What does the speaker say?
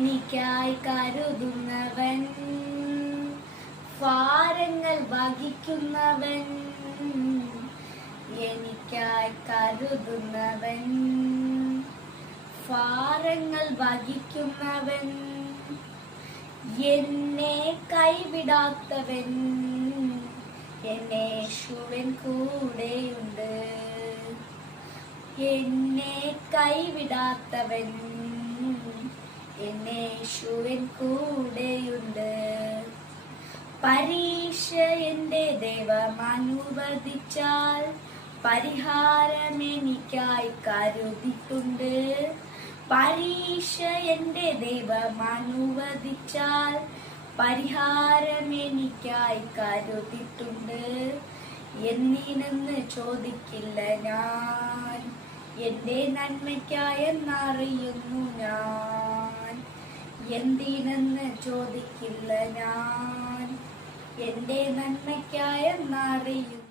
എനിക്കായി കരുതുന്നവൻ, ഭാരങ്ങൾ വഹിക്കുന്നവൻ, എനിക്കായി കരുതുന്നവൻ, ഭാരങ്ങൾ വഹിക്കുന്നവൻ, എന്നെ കൈവിടാത്തവൻ, എന്നെ യേശുവൻ കൂടെയുണ്ട്. എന്നെ കൈവിടാത്തവൻ, എന്നെ യേശുവൻ കൂടെയുണ്ട്. പരീക്ഷ എന്റെ ദൈവം അനുവദിച്ചാൽ പരിഹാരം എനിക്കായി കരുതിയിട്ടുണ്ട്. പരീക്ഷ എന്റെ ദൈവം അനുവദിച്ചാൽ പരിഹാരം എനിക്കായി കരുതിയിട്ടുണ്ട്. എന്തിനെന്ന് ചോദിക്കില്ല ഞാൻ, എന്റെ നന്മയ്ക്കായെന്നറിയുന്നു ഞാൻ. എന്തിനെന്ന് ചോദിക്കില്ല ഞാൻ, എന്റെ നന്മയ്ക്കായെന്നറിയുന്നു.